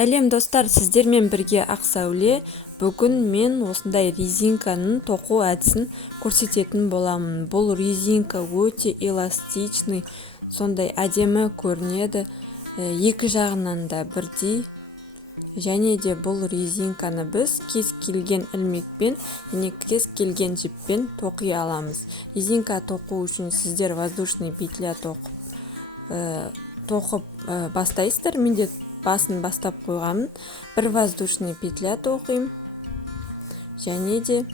Сәлем достар, сіздермен бірге Ақсәуле. Бүгін мен осындай резинканың тоқу әдісін көрсететін боламын. Бұл резинка өте эластичный, сондай әдемі көрінеді. Екі жағынан да бірдей. Және де бұл резинканы біз кез келген ілмекпен, және кез келген жіппен тоқи аламыз. Резинка тоқу үшін сіздер воздушный петля тоқып бастайсыздар. Менде басын бастап қойғанмын. Бір воздушный петля тоқимын. Және де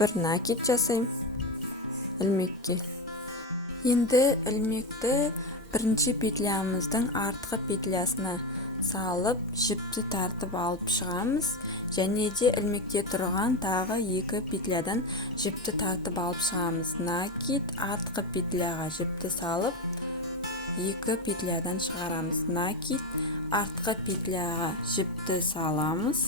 бір накид жасаймын ілмекке. Енді ілмекті бірінші петлямыздың артқы петлясына салып, жіпті тартып алып шығамыз. Және де ілмекте тұрған тағы екі петлядан жіпті тартып алып шығамыз. Накид, артқы петляға жіпті салып, екі петлядан шығарамыз. Накид, артқы петляға жіпті саламыз,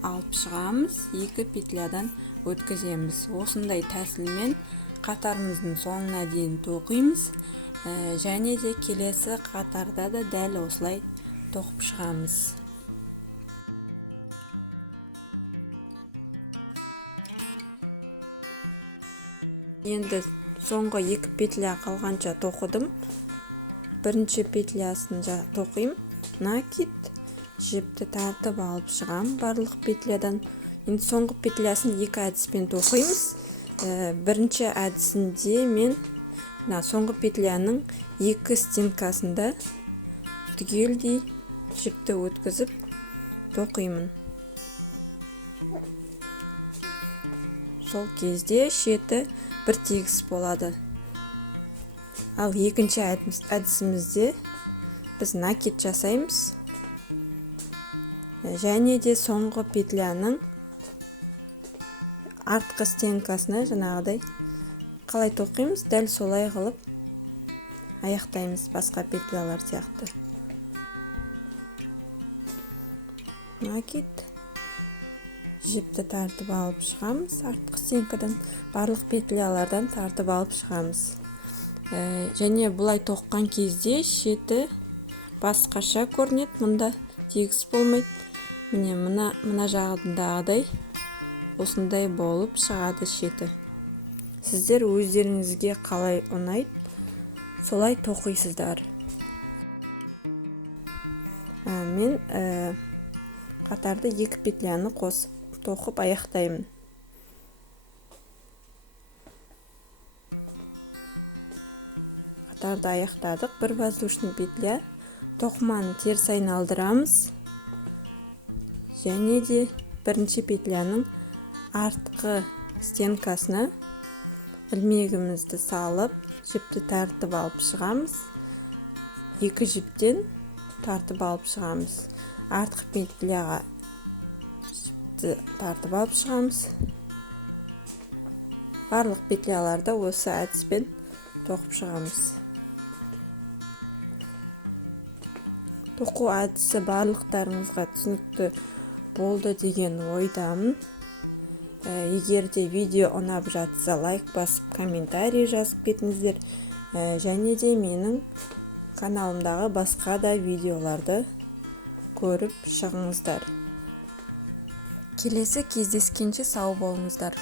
алып шығамыз, екі петлядан өткіземіз. Осындай тәсілмен қатарымыздың соңына дейін тоқимыз. Және де келесі қатарда да дәл осылай тоқып шығамыз. Енді соңғы екі петля қалғанша тоқыдым. Бірінші петлясын тоқимын. Накид, жіпті тартып алып шығам барлық петлядан. Енді соңғы петлясын екі әдіспен тоқимыз. Бірінші әдісінде мен соңғы петляның екі стенкасында түгелдей жіпті өткізіп тоқимын. Сол кезде шеті бір тегіс болады. Ал екінші әдісімізде біз накид жасаймыз. Және де соңғы петляның артқы стенкасына жаңағыдай қалай тоқимыз, дәл солай қылып аяқтаймыз басқа петлялар сияқты. Накид, жіпті тартып алып шығамыз, артқы стенкадан барлық петлялардан тартып алып шығамыз. Және бұлай тоққан кезде шеті басқаша көрінеді, мұнда тегіс болмайды. Міне мына жағындағыдай осындай болып шығады шеті. Сіздер өздеріңізге қалай ұнайды, солай тоқисыздар. Мен қатарды екі петляны қосып тоқып аяқтаймын. Қатарды аяқтадық. Бір воздушный петля, тоқыманы теріс айналдырамыз. Және де бірінші петляның артқы стенкасына ілмегімізді салып, жіпті тартып алып шығамыз. Екі жіптен тартып алып шығамыз. Артқы петляға жіпті тартып алып шығамыз. Барлық петляларды осы әдіспен тоқып шығамыз. Тоқу әдісі барлықтарыңызға түсінікті болды деген ойдамын. Егер де видео ұнап жатса, лайк басып, комментарий жазып кетіңіздер. Және де менің каналымдағы басқа да видеоларды көріп шығыңыздар. Келесі кездескенше сау болыңыздар.